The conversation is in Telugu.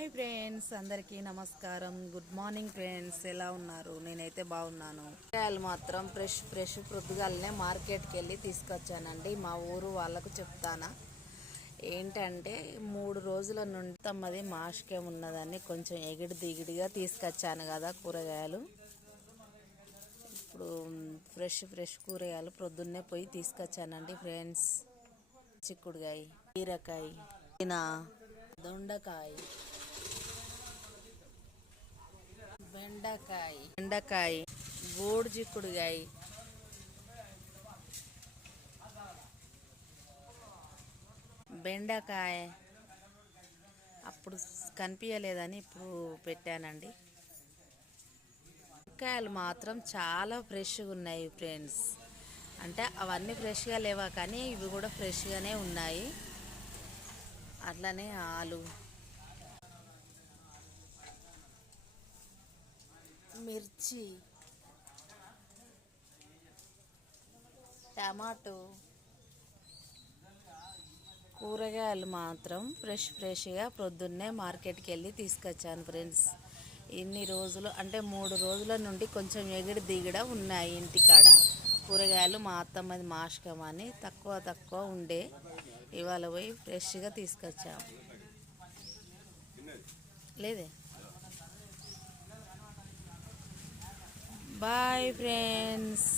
హాయ్ ఫ్రెండ్స్, అందరికీ నమస్కారం. Good morning friends. ఎలా ఉన్నారు? నేనైతే బాగున్నాను. కూరగాయలు మాత్రం ఫ్రెష్ పొద్దుగాలనే మార్కెట్కి వెళ్ళి తీసుకొచ్చానండి. మా ఊరు వాళ్ళకు చెప్తానా ఏంటంటే 3 రోజుల నుండి తమ్మది మాస్కేం ఉన్నదని కొంచెం ఎగిడి దిగిడిగా తీసుకొచ్చాను కదా కూరగాయలు. ఇప్పుడు ఫ్రెష్ కూరగాయలు ప్రొద్దున్నే పోయి తీసుకొచ్చానండి ఫ్రెండ్స్. చిక్కుడుకాయ, బీరకాయ, దొండకాయ, బెండకాయ, గోడు చిక్కుడుకాయ, బెండకాయ అప్పుడు కనిపించలేదని ఇప్పుడు పెట్టానండి. కాయలు మాత్రం చాలా ఫ్రెష్గా ఉన్నాయి ఫ్రెండ్స్. అంటే అవన్నీ ఫ్రెష్గా లేవా, కానీ ఇవి కూడా ఫ్రెష్గానే ఉన్నాయి. అట్లనే ఆలు, మిర్చి, టమాటో, కూరగాయలు మాత్రం ఫ్రెష్గా ప్రొద్దున్నే మార్కెట్కి వెళ్ళి తీసుకొచ్చాను ఫ్రెండ్స్. ఇన్ని రోజులు అంటే 3 రోజుల నుండి కొంచెం ఎగిడి దిగడ ఉన్నాయి ఇంటికాడ కూరగాయలు. మా అత్తమ్మది మాషకమని తక్కువ ఉండే ఇవాళ పోయి ఫ్రెష్గా తీసుకొచ్చాము. లేదే. Bye friends.